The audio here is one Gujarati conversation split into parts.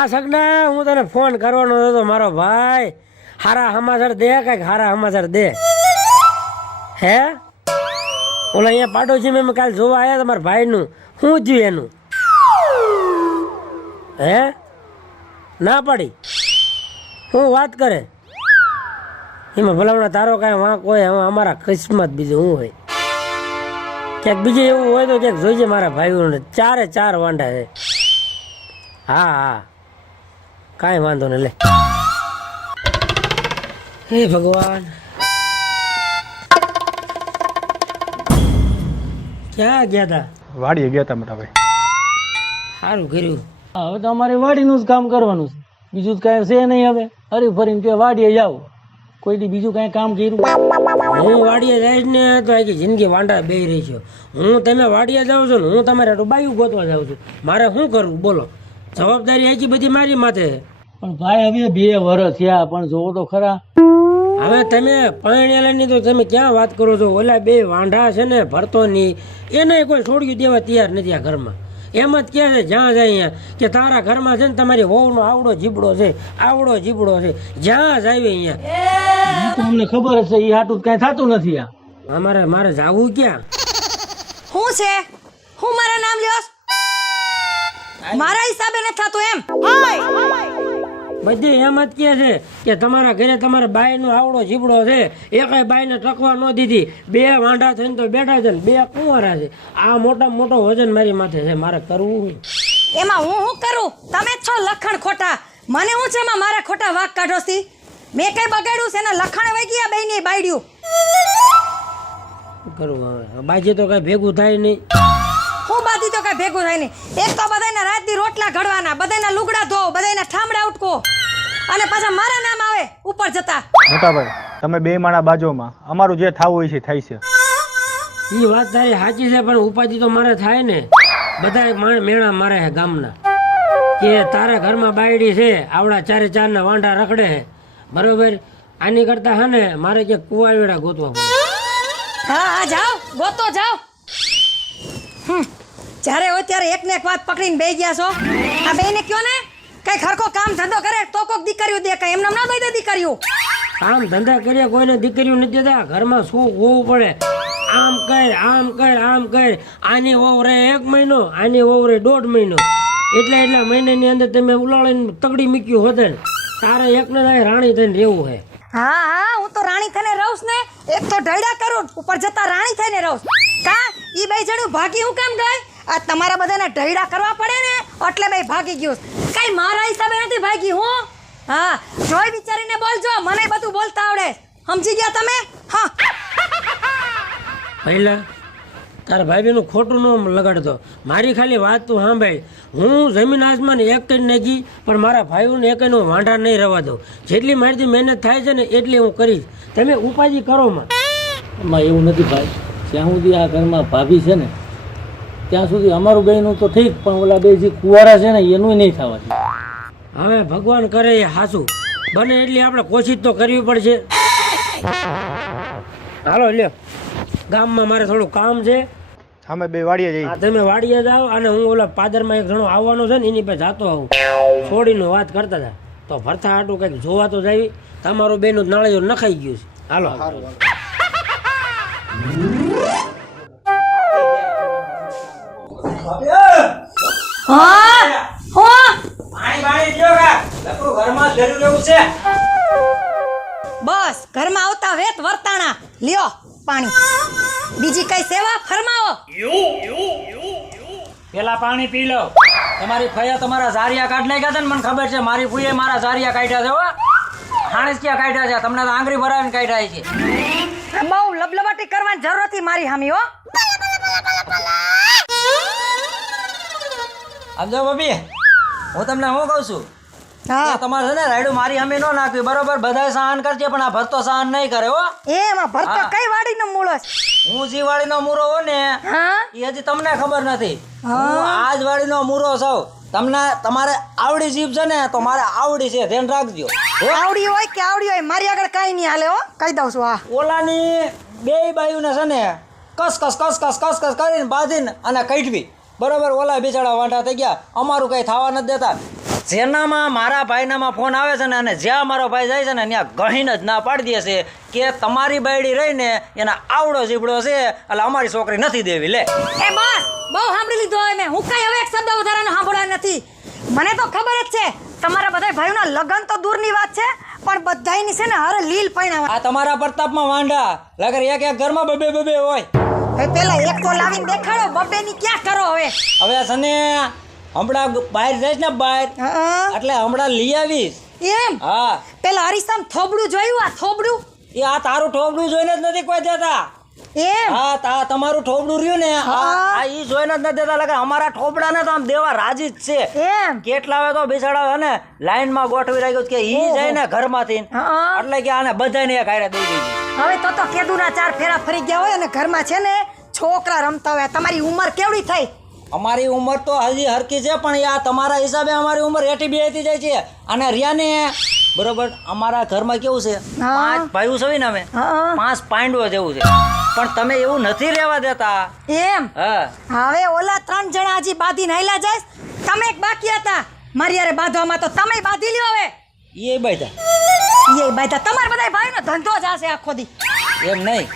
હા સગના, હું તને ફોન કરવાનો હતો મારો ભાઈ. હારા સમાચાર દે, કઈક હારા સમાચાર દે. હે ઓલા અહીંયા પાડોશી મેં કાલે જોવા આવ્યા તમારા ભાઈનું, શું થયું એનું? હે ના પાડી, શું વાત કરે? એમાં ભલામણા તારો કાંઈ વાંક હોય, અમારા કિસ્મત બીજું શું હોય? ક્યાંક બીજું એવું હોય તો ક્યાંક જોઈજે મારા ભાઈઓને. 4 વાંઢા છે. હા હા, કાંઈ વાંધો નહીં. લે હે ભગવાન, ક્યાં ગયા હતા? વાડીએ ગયા હતા મોટા ભાઈ. સારું કર્યું. હવે તો અમારે વાડીનું જ કામ કરવાનું છે, બીજું જ કાંઈ છે નહીં. હવે હરી ફરીને કે વાડીએ જાવ, કોઈ દી બીજું કાંઈ કામ કર્યું? હું વાડીએ જઈશ ને તો આખી જિંદગી વાંઢા બે રહી છો. તમે વાડીએ જાઉં છો ને હું તમારે બાયું ગોતવા જાઉં છું. મારે શું કરવું બોલો? જવાબદારી આખી બધી મારી માથે. પણ ભાઈ હવે 2 વર્ષ થયા, પણ જોવો તો ખરા. હવે તમે પરણેલાની તો તમે ક્યાં વાત કરો છો? ઓલા 2 વાંઢા છે ને ભરતો ની, એને કોઈ છોડ્યું દેવા તૈયાર નથી આ ઘરમાં. એમ જ કહે છે જ્યાં જાય અહીંયા કે તારા ઘરમાં છે ને તમારી વહુનો આવડો જીબડો છે, આવડો જીબડો છે. જ્યાં જાય અહીંયા તો અમને ખબર જ છે, એ હાટું કાંઈ થતું નથી. મારે જાવું ક્યાં? હું છે? હું મારા નામ લ્યોસ? મારા હિસાબે નથી થતું એમ. બધી એમ જ કહે છે કે તમારા ઘરે તમારા બાઈનો આવડો જીબડો છે, એકાય બાઈને ટકવા ન દીધી. 2 વાંઢા થઈને તો બેઠા છે ને 2 કુંવારા છે. આ મોટામાં મોટો વજન મારી માથે છે. મારે કરવું એમાં હું શું કરું? તમે જ છો લખણ ખોટા. મને હું છે એમાં મારા ખોટા વાક કાઢો છી? મેં કઈ બગાડ્યું છે? એના લખણ વઈ ગયા બેયને બાયડ્યું. કરવું હવે બાજી તો કઈ ભેગું થાય નહીં. હું બાધી તો કઈ ભેગું થાય નહીં. એક તો બધાના રાતની રોટલા ઘડવાના, બધાના લુગડા ધો, બધાના ઠામડા ઉટકો, અને પાછા મારા નામ આવે ઉપર જતા. મોટા ભાઈ તમે 2 માણા બાજુમાં, અમારું જે થવું હોય છે થાય છે. એ વાત તારી સાચી છે, પણ ઉપાધિ તો મારે થાય ને. બધા મેળા મારે છે ગામના કે તારા ઘરમાં બાયડી છે, આવડા 4 ના વાંઢા રખડે છે. બરોબર, આની કરતા હા ને મારે ક્યાંક કુવાવેડા ગોતવા પડે. હા હા, જાઓ ગોતો જાઓ. જ્યારે હોય ત્યારે એકને એક વાત પકડીને બેસી ગયા છો. આ બેયને કયો ને કઈ ખરખો કામ ધંધો કરે તો કોક દીકરીઓ દે, કઈ એમને ના દઈ દે દીકરીઓ. કામ ધંધા કર્યા કોઈને દીકરીઓ નથી દેતા. ઘરમાં શું હોવું પડે? આમ કર આમ કર આમ કર. આની વહુ રહે 1 મહિનો, આની વહુ રહે 1.5 મહિનો. એટલા મહિનાની અંદર તમે ઉલાળીને તગડી મૂક્યું હોત. તારે એકને રાણી થઈને રહેવું છે. હા હા, હું તો રાણી થઈને રહું ને. એક તો ઢળ્યા કરું, ઉપર જતા રાણી થઈને રહું. કા ઈ 2 જણું ભાગી હું કેમ ગઈ? આ તમારા બધાને ઢળ્યા કરવા પડે ને એટલે બે ભાગી ગયું. કઈ મારા હિસાબે નથી ભાગી હું. હા, જોઈ વિચારીને બોલજો, મને બધું બોલતા આવડે. સમજી ગયા તમે? હા, પહેલા તારા ભાઈનું ખોટું ન લગાડતો. મારી ખાલી વાત તું સાંભળ. હું જમીન આસમાન એક કરી નાખી, પણ મારા ભાઈઓને એકનો વાંઢા નહીં રહેવા દઉં. જેટલી મારીથી મહેનત થાય છે ને એટલી હું કરીશ. તમે ઉપાધિ કરો માં. એમાં એવું નથી ભાઈ, જ્યાં સુધી આ ઘરમાં ભાભી છે ને ત્યાં સુધી અમારું બેયનું તો ઠીક, પણ ઓલા 2 જે કુંવારા છે ને એનું નહીં થવા. હવે ભગવાન કરે એ હાસું બને એટલી આપણે કોશિશ તો કરવી પડશે. હાલો લ્યો, ગામમાં મારે થોડું કામ છે. અમે 2 વાડીએ જઈએ. તમે વાડીએ જાઓ, અને હું ઓલા પાદરમાં એક જણો આવવાનો છે ને એની પાસે જાતો આવું. છોડીને વાત કરતા હતા તો ભરતા હાટું કંઈક જોવા તો જાય. તમારું બેનું નાળિયેર નખાઈ ગયું છે. હાલો બસ ઘરમાં આવતા વેત વર્તાણા લ્યો પાણી. બીજી કઈ સેવા ફરમાવો. પેલા પાણી પી લો. તમારી ફયા તમારા ઝારિયા કાઢ નાખ્યા છે ને મને ખબર છે. મારી ફૂઈએ મારા ઝારિયા કાઢ્યા છે. હો હાણે ક્યાં કાઢ્યા છે? તમને તો આંગળી ભરાવીને કાઢ્યા છે. બહુ લબલબાટી કરવાની જરૂર હતી મારી હામી. હો સમજો ભાભી, હું તમને શું કહું છું? હા, તમારે છે ને રાયડું મારી સામે ન નાખવી, બરોબર? બધાય સહન કરજે, પણ આ ભરતો સહન નહીં કરે. હો એમાં ભરતો કઈ વાડીનો મૂળો છે? હું જે વાડીનો મૂરો હો ને હા, એ હજી તમને ખબર નથી. હું આ જ વાડીનો મૂરો છું. તમારે આવડી જીભ છે ને તો મારે આવડી છે, ધ્યાન રાખજો. આવડી હોય કે આવડી હોય મારી આગળ કઈ નહીં હાલે. હો કહી દઉં છું. હા, ઓલાની 2 બાયુને છે ને કસ કસ કસ કસ કસ કસ કરીને બાંધીને અને કાઢવી, બરોબર? ઓલા બિચારા વાંઢા થઈ ગયા, અમારું કઈ થવા નથી દેતા. જેનામાં મારા ભાઈનામાં ફોન આવે છે ને અને જ્યાં મારો ભાઈ જાય છે ને ત્યાં ગહીને જ ના પાડી દે છે કે તમારી બાયડી રહીને એના આવડો જીબડો છે એટલે અમારી છોકરી નથી દેવી લે. એ બસ બહુ સાંભળી લીધો હવે મેં. હું કઈ હવે એક શબ્દ વધારાનો સાંભળવા નથી. મને તો ખબર જ છે તમારા બધા ભાઈઓના લગ્ન તો દૂરની વાત છે પણ બધાયની છે ને હારે લીલ પૈણાવા. આ તમારા પ્રતાપમાં વાંઢા લગર એક એક ઘરમાં બબે બબે હોય. હવે પેલા એક તો લાવીને દેખાડો, બબ્બે ની ક્યાં કરો હવે? હવે સને હમણાં બહાર જઈશ ને બહાર હા, એટલે હમણાં લઈ આવીશ. એમ હા પેલા હરીસામ થોબડું જોયું? આ થોબડું એ આ તારું ઠોબડું જોઈને જ નથી કોઈ દેતા. એમ હા તમારું ઠોબડું રહ્યું ને હા. આ ઈ જોઈને જ નથી દેતા. લગર અમારા ઠોબડાને તો આમ દેવા રાજી જ છે. એમ કેટલા હવે તો બિચારા હે ને લાઈનમાં ગોઠવી રાખ્યું છે કે ઈ ઓહો. જાય ને ઘરમાંથી હા. એટલે કે આને બધાને એક હારે દઈ દીધી. હવે તો કેદુના 4 ફેરા ફરી ગયા હોય અને ઘરમાં છે ને છોકરા રમતા હોય. તમારી ઉંમર કેવડી થઈ? અમારી ઉંમર તો હજી હરકી છે પણ આ તમારા હિસાબે અમારી ઉંમર એટી બેટી જાય છે. અને રિયાને બરોબર અમારા ઘરમાં કેવું છે હા. 5 ભાઈઓ છે ને અમે હા. 5 પાંડવો જેવું છે પણ તમે એવું નથી રહેવા દેતા. એમ હા હવે ઓલા 3 જણા હજી બાંધીને હાલ્યા જાય. તમે એક બાકી હતા મારી યારે બાંધવામાં, તો તમે બાંધી લ્યો હવે. એ બધા એ બાંધા તમારા બધા ભાઈનો ધંધો જ હશે આખો દી. એમ નહીં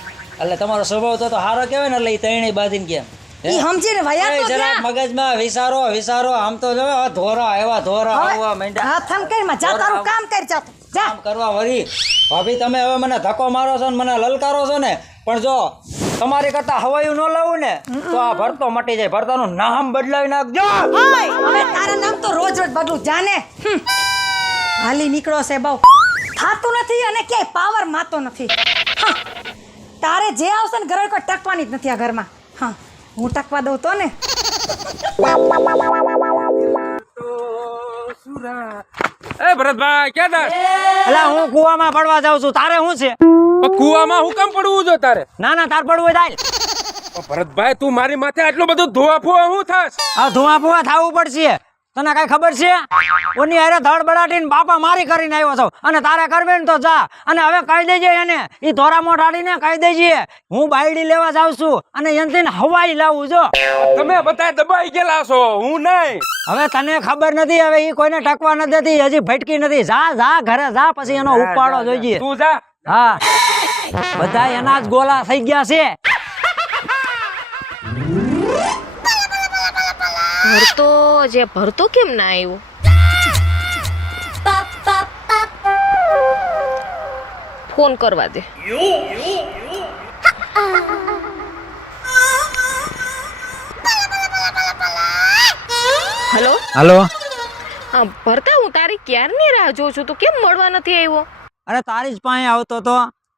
એટલે તમારો સ્વભાવ તો સારો કહેવાય ને એટલે એ ત્રણેય બાંધીને કેમ ઈ સમજીને વયા તો જરાક ગયા. મગજમાં વિચારો આમ તો જો ધોરા એવા ધોરા આવવા હવે માંડ્યા. હાથ થમ કરીને જા તારું કામ કરી જા. જા કામ કરવા વળી ભાભી તમે હવે મને ધક્કો મારો છો ને મને લલકારો છો ને પણ જો તમારી કરતા હવાયું ન લાવું ને તો આ ભરતો મટી જાય. ભરતાનું નામ બદલાવી નાખજો. ઓય, હવે તારા નામ તો રોજ રોજ બદલું જાને. હાલી નીકળો છે બહુ થાતું નથી અને ક્યાંય પાવર માતો નથી. હા, તારે જે આવશે ને ઘરે કોઈ ટકવાની જ નથી આ ઘરમાં. હા, હું ટકવા દઉં તો ને. એ ભરતભાઈ ક્યાં તાર અલા હું કુવામાં પડવા જાઉં છું. તારે શું છે? પણ કુવામાં હું કામ પડવું જો તારે ના ના તાર પડવું હોય તાર. પણ ભરતભાઈ તું મારી માથે આટલું બધું ધોવા ફોવા હું થાસ? આ ધુઆ ફુઆ થાવું પડશે. તને કઈ ખબર છે? ઓની હારે ધડ બડાટીને બાપા મારી કરીને આવ્યો છો અને તારે કરવે ને તો જા અને હવે કહી દેજે એને ઈ ધોરામો ઢાડીને કહી દેજે હું બાયડી લેવા જાઉં છું અને એનથી હવાઈ લાવું જો. તમે બધા દબાઈ ગયેલા છો, હું નહીં. હવે તને ખબર નથી, હવે ઈ કોઈને ટકવા નથી દેતી, હજી ભટકી નથી. જા ઘરે જા, પછી એનો ઉપાડો જોઈએ. તું જા. હા બધા એના જ ગોલા થઈ ગયા છે. ભરતો કેમ ના આવ્યો? ફોન કરવા દે. Hello hello. હા ભરતા, હું તારી ક્યારની રાહ જોઉં છું, તું કેમ મળવા નથી આવ્યો? અરે તારી જ પાસે આવતો તો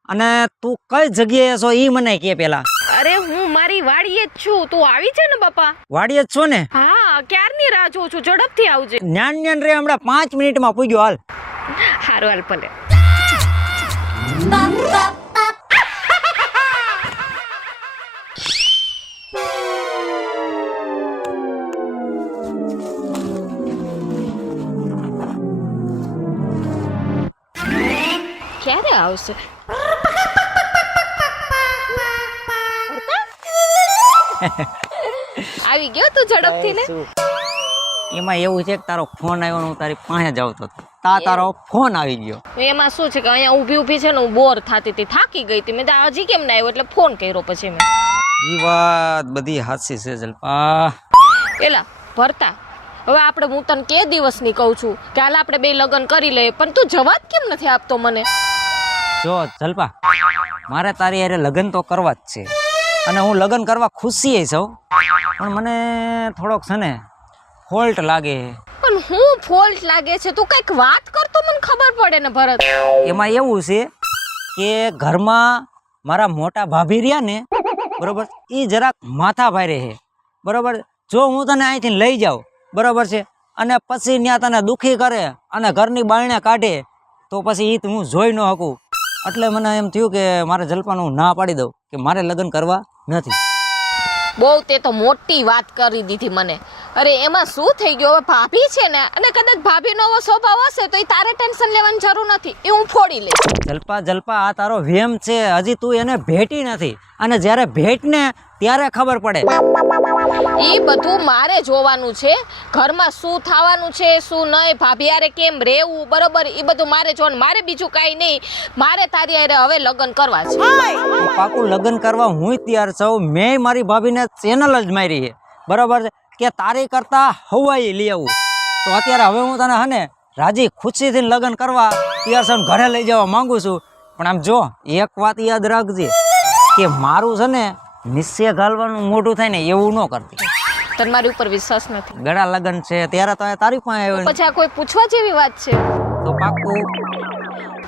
અને તું કઈ જગ્યાએ છો ઈ મને કે પેલા. અરે હું મારી વાડીએ જ છું, તું આવી છે ને બાપા? વાડીએ જ છો ને? હા, ક્યારની રાહ જોઉં છું, ઝડપથી આવજે. જ્ઞાન રે હમણાં 5 મિનિટમાં પૂગ્યો. હાલ. હારું હાલ ભલે. ક્યારે આવશે? આવી ગયો તું ઝડપથી ને? એમાં એવું છે કે તારો ફોન આવ્યો ને હું તારી પાસે જ આવતો હતો. તારો ફોન આવી ગયો. એમાં શું છે કે અહીંયા ઊભી ઊભી છે ને હું બોર થતી હતી, થાકી ગઈ હતી. મેં તો હજી કેમ ના આવ્યો એટલે ફોન કર્યો પછી મેં. ઈ વાત બધી હાચી છે જલ્પા. એલા ભરતા, હવે આપણે હું તને કે દિવસની કહું છું કે હાલ આપણે બે લગ્ન કરી લઈએ, પણ તું જવાબ કેમ નથી આપતો મને? જો જલ્પા, મારે તારી હારે લગ્ન તો કરવા જ છે અને હું લગ્ન કરવા ખુશી છું, પણ મને થોડોક છે ને ફોલ્ટ લાગે. પણ હું ફોલ્ટ લાગે છે? તું કઈક વાત કરતો મને ખબર પડે ને ભરત. એમાં એવું છે કે ઘરમાં મારા મોટા ભાભી રહ્યા ને બરોબર, એ જરાક માથા ભારે છે બરોબર. જો હું તને અહીંથી લઈ જાઉં બરોબર છે અને પછી ત્યાં તને દુખી કરે અને ઘરની બાયણે કાઢે તો પછી એ હું જોઈ ન શકું. એટલે મને એમ થયું કે મારે જલપાનું ના પાડી દઉં કે મારે લગ્ન કરવા નથી. બહુ તે તો મોટી વાત કરી દીધી મને. અરે એમાં શું થઈ ગયું? હવે ભાભી છે ને, અને કદાચ ભાભીનો એવો સ્વભાવ હશે તો એ તારે ટેન્શન લેવાની જરૂર નથી, એ હું ફોડી લઈશ. જલ્પા આ તારો વેમ છે, હજી તું એને ભેટી નથી અને જ્યારે ભેટ ને ત્યારે ખબર પડે. ઈ બધું મારે જોવાનું છે. ઘરમાં શું થવાનું છે શું નહીં, ભાભી હારે કેમ રહેવું, બરોબર, ઈ બધું મારે જોવાનું. મારે બીજું કાંઈ નહીં. મારે તારી હારે હવે લગ્ન કરવા છે. તો પાકું લગ્ન કરવા હું તૈયાર છું. મેં મારી ભાભીને ચેનલ જ મારી છે, બરાબર છે, કે તારી કરતા હવાઈ લઈ આવું. તો અત્યારે હવે હું તને હને રાજી ખુશીથી લગ્ન કરવા તૈયાર છું, ઘરે લઈ જવા માંગુ છું. પણ આમ જો એક વાત યાદ રાખજે કે મારું છે ને નિશ્ચય ઘાલવાનું મોઢું થાય ને એવું ન કરતી. તને મારી ઉપર વિશ્વાસ નથી. ગળા લગ્ન છે ત્યારે તો તારી પાસે આવ્યો ને. પછી આ કોઈ પૂછવા જેવી વાત છે? તો પાકું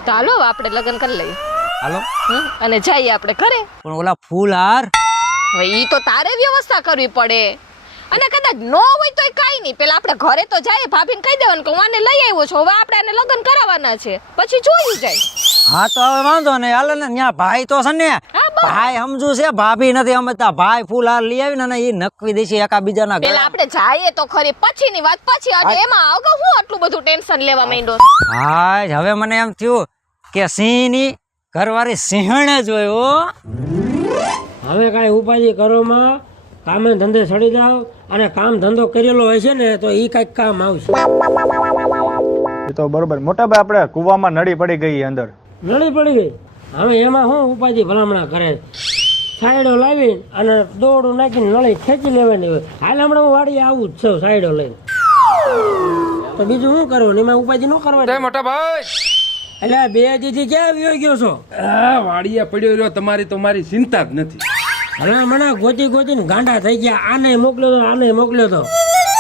તો હાલો આપણે લગ્ન કરી લઈએ. હાલો. અને જઈએ આપણે ઘરે. પણ ઓલા ફૂલ હાર હવે ઈ તો તારે વ્યવસ્થા કરવી પડે. અને કદાચ નો હોય તો કાઈ નહીં, પેલા આપણે ઘરે તો જઈએ, ભાભીને કહી દેવાનું કે હું આને લઈ આવ્યો છું, હવે આપણે આને લગ્ન કરાવવાના છે, પછી જોયું જાય. હા તો હવે વાંધો નહીં, હાલે ને ત્યાં ભાઈ તો છે ને, ભાઈ સમજુ છે, ભાભી નથી સમજતા. ભાઈ ફૂલ હાર લઈ આવીને એ નકવી દેશે એકાબીજાના. પેલા આપણે જઈએ તો ખરી, પછીની વાત પછી. અને એમાં અગાઉ હું આટલું બધું ટેન્શન લેવા માંડ્યો? હા હવે મને એમ થયું કે સિંહની ઘરવાળી સિંહણ જ હોય. હો હવે કાંઈ ઉપાધિ કરોમાં, કામે ધંધે સડી જાવ, અને કામ ધંધો કરેલો હોય છે ને તો એ કાંઈક કામ આવશે. એ તો બરોબર. મોટાભાઈ આપણે કૂવામાં નળી પડી ગઈ અંદર. નળી પડી ગઈ, હવે એમાં શું ઉપાધિ ભલામણા કરે? સાઈડો લાવી અને દોડું નાખીને નળી ખેંચી લેવાની હોય. હાલ હમણાં હું વાડી આવું જ છું સાઈડો લઈને, તો બીજું શું કરવું? એમાં ઉપાધિ ન કરવાની. મોટા ભાઈ એટલે બે દીદી ક્યાં આવ્યો ગયો છો? વાડિયા પડ્યો રહ્યો, તમારી તો મારી ચિંતા જ નથી. હવે મને ગોતી ગોતીને ગાંડા થઈ ગયા. આને મોકલ્યો તો, આને મોકલ્યો તો,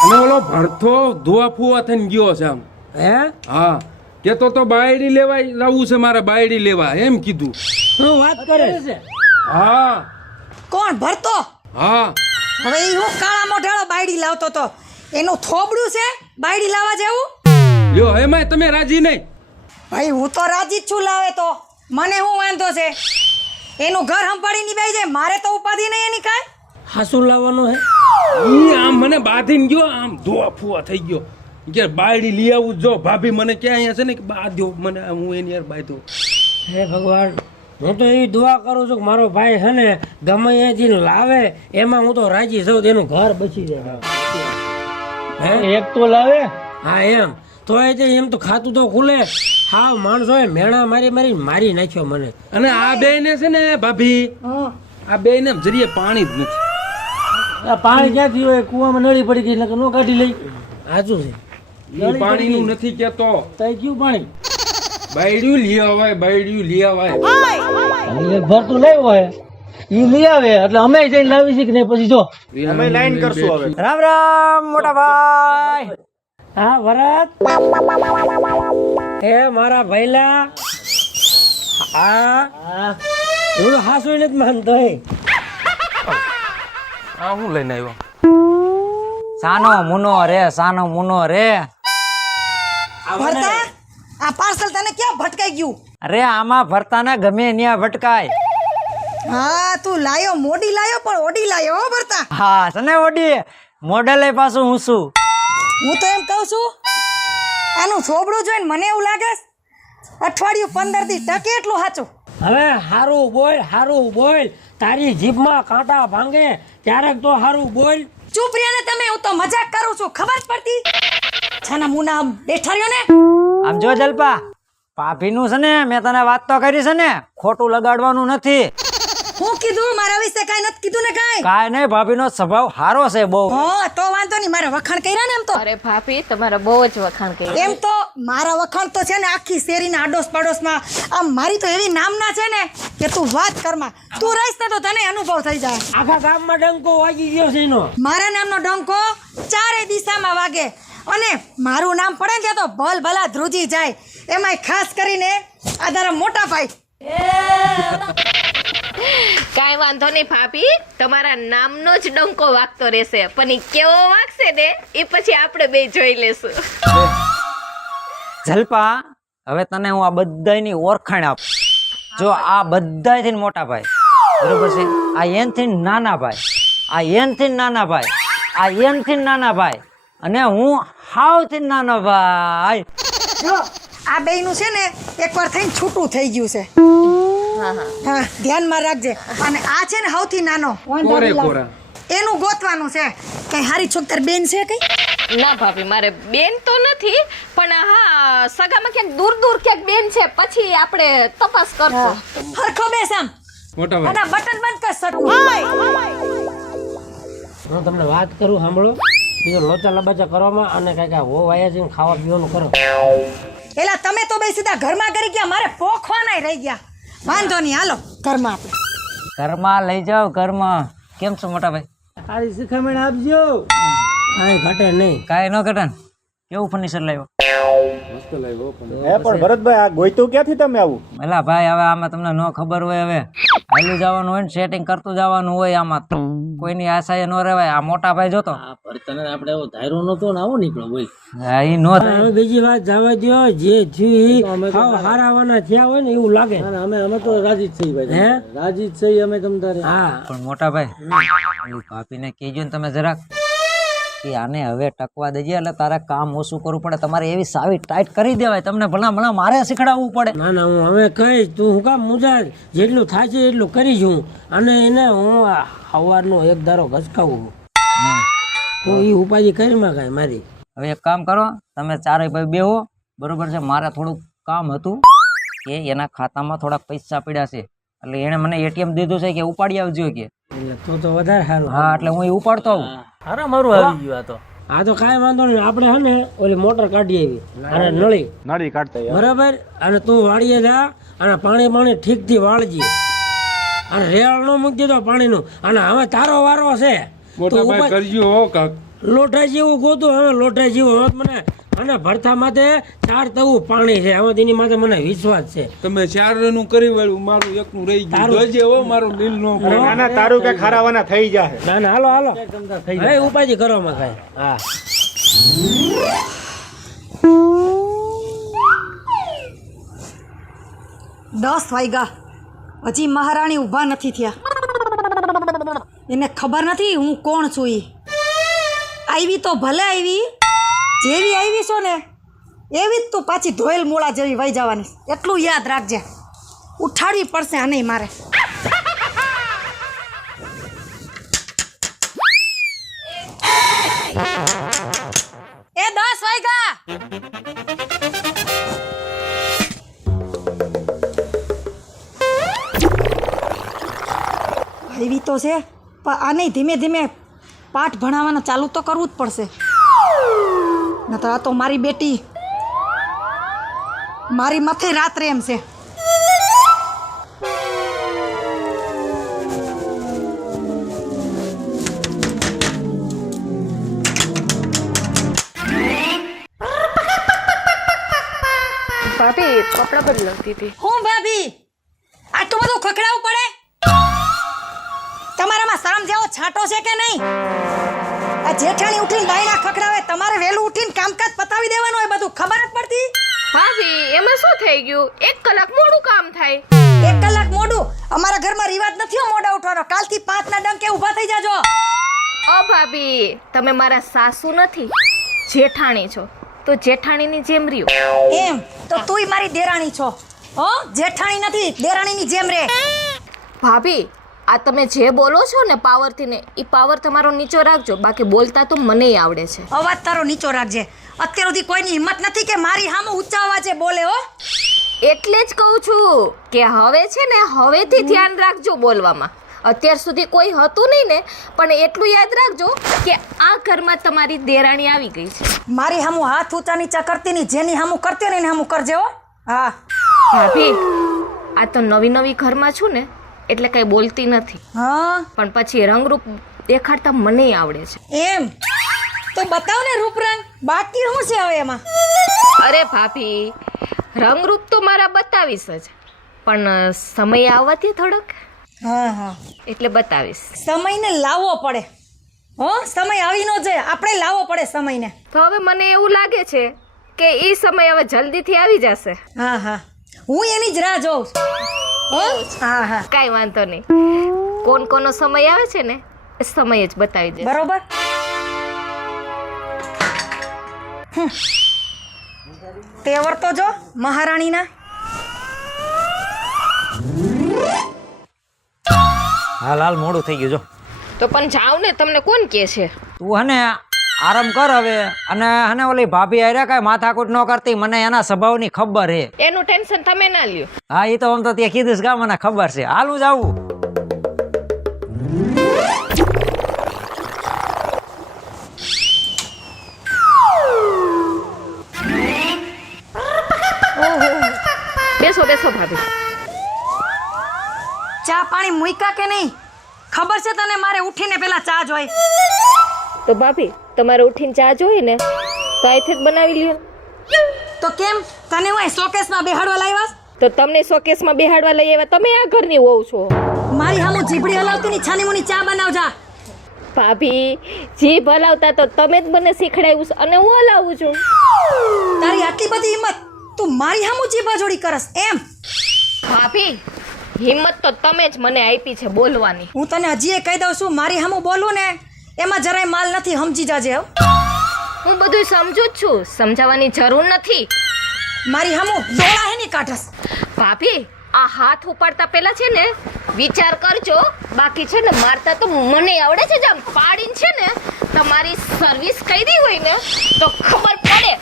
અને ઓલો ભરથો ધોવા ફુવા થઈને ગયો છે આમ. હે? હા, કેતો તો બાયડી લેવા લાવવું છે મારે, બાયડી લેવા એમ કીધું. શું વાત કરે છે? હા કોણ ભરતો? હા, હવે ઈ હું કાળા મોઢાળો બાયડી લાવતો તો, એનું થોબડું છે બાયડી લાવવા જેવું? લ્યો એમાંય તમે રાજી નહીં? ભાઈ હું તો રાજી જ છું લાવે તો, મને શું વાંધો છે? એનું ઘર સંભાળી નિભાઈ જાય, મારે તો ઉપાધિ નહીં એની કાંઈ. હાસુ લાવવાનું હે? ઈ આમ મને બાંધીને ગયો, આમ ધોવા ફુવા થઈ ગયો કે બાયડી લઈ આવું. જો ભાભી મને ક્યાં અહીંયા છે ને કે બાંધ્યો મને, હું એની યાર બાંધ્યો. હે ભગવાન, હું તો એવી દુઆ કરું છું કે મારો ભાઈ છે ને ગમે ત્યાંથી લાવે એમાં હું તો રાજી છું, એનું ઘર બચી જાય. હે એક તો લાવે? હા એમ તો એમ તો ખાતું તો ખુલે. હા માણસોએ મેણા મારી નાખ્યો મને. અને આ બે ને છે ને ભાભી, આ બે ને જરીએ પાણી જ નથી. પાણી ક્યાંથી હોય? કુવામાં નળી પડી ગઈ, નો કાઢી લઈ. સાચું છે, ઈ પાણીનું નથી કેતો. તઈ કયું પાણી? બાયડિયું લઈ આવાય, બાયડિયું લઈ આવાય. ભરતું લઈ હોય ઈ લઈ આવે એટલે અમે જઈને લાવી છે કે નહીં? પછી જો અમે લાઈન કરશું હવે. રામ રામ મોટા ભાઈ. હા ભરત, હે મારા ભૈલા. હા હું હાસુ નથી માનતો. આ હું લઈને આવ્યો? સાનો મુનો રે, સાનો મુનો રે. ભરતા, આ પાર્સલ તને ક્યાં ભટકાઈ ગયું? અરે આમાં ભરતાને ગમે ન્યા ભટકાય. હા તું લાયો, મોડી લાયો પણ ઓડી લાયો હો ભરતા. હા સને ઓડી મોડેલે પાછું હું છું. હું તો એમ કહું છું, આનું થોબડું જોઈને મને એવું લાગે છે અઠવાડિયું 15 દી ટકે એટલું સાચું. હવે હારું બોલ, તારી જીભમાં કાંટા ભાંગે ત્યારે તો હારું બોલ. ચૂપ રહ્યા ને તમે, હું તો મજાક કરું છું, ખબર પડતી? છાના મુના બેઠા રહ્યો ને. આમ જો જલપા, ભાભીનું છે ને મેં તને વાત તો કરી છે ને, ખોટું લગાડવાનું નથી. હું કીધું? મારા વિશે કાંઈ નથી કીધું ને કાંઈ? કાંઈ નહીં, ભાભીનો સ્વભાવ સારો છે બહુ. હા તો વાંધો નહીં, મારા વખાણ કર્યા ને એમ તો. અરે ભાભી તમારા બહુ જ વખાણ કર્યા. એમ તો મારા વખાણ તો છે ને આખી શેરીના આડોશ પાડોશમાં, આમ મારી તો એવી નામના છે ને કે તું વાત કરમાં. તું રહીશ ને તો તને અનુભવ થઈ જાય. આખા ગામમાં ડંકો વાગી ગયો છે એનો. મારા નામનો ડંકો ચારે દિશામાં વાગે, અને મારું નામ પડે ને ત્યાં તો ભલ ભલા ધ્રુજી જાય. એમાંય ખાસ કરીને આ તારા મોટા ભાઈ. કાંઈ વાંધો નહીં ભાભી, તમારા નામનો જ ડંકો વાગતો રહેશે, પણ ઈ કેવો વાગશે ને એ પછી આપણે બે જોઈ લેશું. જલપા, હવે તને હું આ બધાયની ઓળખાણ આપ. જો આ બધાયથી મોટા ભાઈ, બરોબર છે, આ એનથી નાના ભાઈ, આ એનથી નાના ભાઈ, આ એનથી નાના ભાઈ, અને હું હાવથી નાનો ભાઈ. જો આ બેયનું છે ને એકવાર થઈને છૂટું થઈ ગયું છે. હા હા હા ધ્યાનમાં રાખજે. અને આ છે ને સૌથી નાનો. કોરે કોરા. એનું ગોતવાનું છે. કઈ હારી છોકતર બેન છે કઈ? ના ભાભી મારે બેન તો નથી પણ હા સગામાં ક્યાંક દૂર દૂર ક્યાંક બેન છે પછી આપણે તપાસ કરશું હરખો બેસ આમ. મોટા ભાઈ અને બટન બંધ કર સટું. હું તમને વાત કરું સાંભળો, બીજો લોચા લબાચા કરવામાં અને કાંઈક આ હો વાયા છે ખાવા પીવાનું કરો. એલા તમે તો બે સીધા ઘરમાં કરી ગયા, મારે પોખવાના રહી ગયા. વાંધો નહીં, હાલો ઘરમાં આપણે. ઘરમાં લઈ જાઓ ઘરમાં. કેમ છો મોટા ભાઈ? સારી શિખામણ આપજો, કાંઈ ઘટે નહીં. કાંઈ ન ઘટે ને? કેવું ફર્નિચર લાવ્યો? પણ ભરતભાઈ આ ગોઈતું ક્યાંથી તમે આવું? એલા ભાઈ હવે આમાં તમને ન ખબર હોય, હવે હાલ્યું જવાનું હોય ને સેટિંગ કરતું જવાનું હોય, આમાં કોઈની આશાએ ન રહેવાય. આ મોટા ભાઈ જોતો આપણે એવો ધાર્યું નતું ને આવું નીકળો બોલ. હા, ઈ નો થાય. હવે બીજી વાત જવા દો, જે થયું હાવ હારાવાના થયા હોય ને એવું લાગે. અમે તો રાજી જ થઈ ભાઈ, હે રાજી જ થઈ અમે તમ તારે. હા પણ મોટા ભાઈ ભાભીને કહેજો ને તમે જરાક કે આને હવે ટકવા દેજે, એટલે તારે કામ ઓછું કરવું પડે. તમારે એવી સાવી ટાઈટ કરી દેવાય, તમને ભલા મારે શીખડાવવું પડે. ના ના, હું હવે કહીશ, તું હું કામ મુજા જેટલું થાય છે એટલું કરીશ હું. અને એને હું સવારનો એક ધારો ઘસકાવું તો એ ઉપાધિ કરી માં કાંઈ મારી. હવે એક કામ કરો, તમે ચારેય ભાઈ બેહો, બરોબર છે? મારે થોડુંક કામ હતું કે એના ખાતામાં થોડાક પૈસા પડ્યા છે, એટલે એને મને એટીએમ દીધું છે કે ઉપાડી આવજો કે. એટલે તો વધારે સારું. હા, એટલે હું એ ઉપાડતો આવું. હારા મારું આવી ગયું આ તો. આ તો કાંઈ વાંધો નહીં, આપણે હે ને ઓલી મોટર કાઢી આવી અને નળી નળી કાઢતા યાર. બરાબર. અને તું વાળીએ જા અને પાણી ઠીકથી વાળજે અને રેળ નો મૂકી દેતો પાણીનું. અને હવે તારો વારો છે. મોટા ભાઈ કરજો હો કાક. લોઠા જેવું ગોતું હવે, લોઠા જેવું. હવે મને અને ભરથા માથે 4 તવું પાણી છે, હવે તેની માથે મને વિશ્વાસ છે. તમે ચાર નું કરી વાળું, મારું એકનું રહી ગયું. જોજે હો મારું દિલ નો પડે. ના ના, તારું કે ખારાવાના થઈ જાય. ના ના, હાલો હાલો, હવે ઉપાધિ કરો માં કાંઈ. હા 10 વાગ્યા હજી મહારાણી ઊભા નથી થયા. એને ખબર નથી હું કોણ છું. ઈ આવી તો ભલે આવી, જેવી આવી છો ને એવી જ તું પાછી ધોયેલ મૂળા જેવી વહી જવાની. એટલું યાદ રાખજે, ઉઠાડવી પડશે આ નહીં મારે. એ 10 વાગ્યા. આવી તો છે પણ આને ધીમે ધીમે પાઠ ભણાવવાના ચાલુ તો કરવું જ પડશે. નતર આ તો મારી બેટી મારી માથે રાત્રે એમ છે. ભાભી કપડાં બદલાવતી હતી. હું ભાભી આટલું બધું ખખડાવવું પડે? તમારામાં શરમ જેવો છાંટો છે કે નહીં? આ જેઠાણી ઉઠીને બાયના ખખડાવે, તમારે વહેલું ઉઠીને કામકાજ પતાવી દેવાનું હોય, બધું ખબર જ પડતી? ભાભી એમાં શું થઈ ગયું? 1 કલાક મોડું કામ થાય. 1 કલાક મોડું? અમારા ઘરમાં રિવાજ નથી હો મોડા ઉઠવાનો. કાલથી 5 ના ડંકે ઊભા થઈ જાજો. ઓ ભાભી તમે મારા સાસુ નથી, જેઠાણી છો, તો જેઠાણીની જેમ રહ્યો. એમ તો તુંય મારી દેરાણી છો. હો, જેઠાણી નથી, દેરાણીની જેમ રે. ભાભી આ તમે જે બોલો છો ને પાવરથી ને, એ પાવર તમારો નીચો રાખજો, બાકી બોલતા તો મને આવડે છે. અવાજ તારો નીચો રાખજે. અત્યાર સુધી કોઈની હિંમત નથી કે મારી સામે ઊંચા અવાજે બોલે. હો, એટલે જ કહું છું કે હવે છે ને હવેથી ધ્યાન રાખજો બોલવામાં. અત્યાર સુધી કોઈ હતું નહીં ને, પણ એટલું યાદ રાખજો કે આ ઘરમાં તમારી દેરાણી આવી ગઈ છે. મારી સામું હાથ ઊંચા નીચા કરતી નહીં, જેની સામું કરતી હોય ને એને સામું કરજે. હો હા ભાભી આ તો નવી નવી ઘરમાં છું ને એટલે કઈ બોલતી નથી, હા. પણ પછી રંગરૂપ દેખાડતા મને આવડે છે. એમ તો બતાવ ને રૂપ રંગ, બાકી શું છે હવે એમાં? અરે ભાભી રંગરૂપ તો મારા બતાવીશ જ, પણ સમય આવવાથી થોડોક હા હા, એટલે બતાવીશ. સમયને લાવવો પડે. હો, સમય આવી ન જાય, આપણે લાવવો પડે સમયને. તો હવે મને એવું લાગે છે કે એ સમય હવે જલ્દીથી આવી જશે. હા હા, હું એની જ રાહ જોઉં છું. હો, હા હા, કાંઈ વાંધો નહીં. કોનો સમય આવે છે ને એ સમય જ બતાવી દે. બરોબર. તેવર તો જો મહારાણીના. હાલ હાલ મોડું થઈ ગયું જો. તો પણ જાવ ને, તમને કોણ કહે છે? તું હને આરામ કર હવે, અને હને ઓલી ભાભી આર્યા કાંઈ માથાકૂટ ન કરતી, મને એના સ્વભાવની ખબર છે. એનું ટેન્શન તમે ના લ્યો. હા એ તો આમ તો ત્યાં કીધું છે, મને ખબર છે. હાલું જાવું. બેસો બેસો ભાભી. ચા પાણી મૂક્યા કે નહીં? ખબર છે તને મારે ઉઠીને પેલા ચા જોઈ. તો ભાભી તમારે ઉઠીને ચા જોઈએ ને તો અહીંથી જ બનાવી લ્યો. તો કેમ તને હું શોકેસમાં બેહાડવા લાવ્યા? તો તમને શોકેસમાં બેહાડવા લઈ આવ્યા, તમે આ ઘરની વહુ છો. મારી હામું જીભડી હલાવતી ની છાની મુની ચા બનાવજા. ભાભી જીભ હલાવતા તો તમે જ મને શીખડાવ્યું છે અને હું હલાવું છું. તારી આટલી બધી હિંમત, તું મારી હામું જીભા જોડી કરસ એમ? ભાભી હિંમત તો તમે જ મને આપી છે બોલવાની. હું તને હજી કહી દઉં છું, મારી હામું બોલું ને એમાં જરાય માલ નથી, સમજી જાજે. હો હું બધું સમજુ જ છું, સમજાવવાની જરૂર નથી. મારી હામું ડોળા હે ની કાઢસ. ભાભી આ હાથ ઉપાડતા પહેલા છે ને વિચાર કરજો, બાકી છે ને મારતા તો મને આવડે છે. જેમ પાડીને છે ને તમારી સર્વિસ કરી હોય ને તો ખબર પડે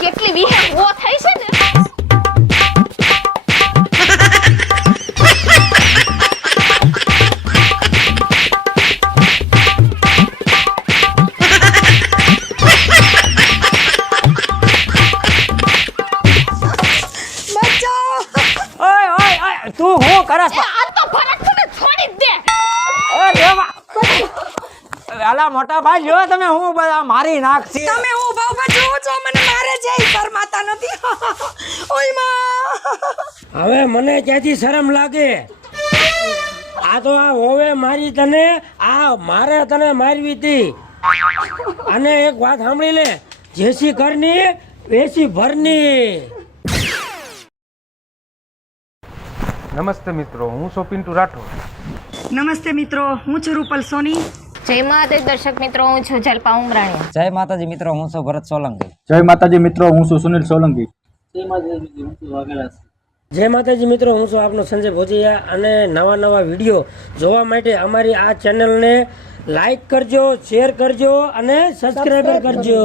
કેટલી વિહેમ વો થાય છે ને. તું હું કરસ? આ તો ભરત મને છોડી જ દે. અલા મોટા ભાઈ જો તમે હું બધા મારી નાખશી. તમે હું ભાવ પર જોવો છો, મને મારે છે શરમાતા નથી. ઓય માં હવે મને ક્યાંથી શરમ લાગે? આ તો આ હોવે મારી તને, આ મારે તને મારવી હતી. અને એક વાત સાંભળી લે, જેસી ઘરની વેસી ભરની. નમસ્તે મિત્રો, હું છું પિન્ટુ રાઠોડ. નમસ્તે મિત્રો, હું છું રૂપલ સોની. જય મહાદેવ દર્શક મિત્રો, હું છું જલપા ઉમરાણીયા. જય માતાજી મિત્રો, હું છું ભરત સોલંકી. જય માતાજી મિત્રો, હું છું સુનિલ સોલંકી. જય માતાજી મિત્રો, હું છું આપનો સંજય ભોજિયા. અને નવા નવા વિડીયો જોવા માટે અમારી આ ચેનલને લાઈક કરજો, શેર કરજો અને સબસ્ક્રાઈબર કરજો.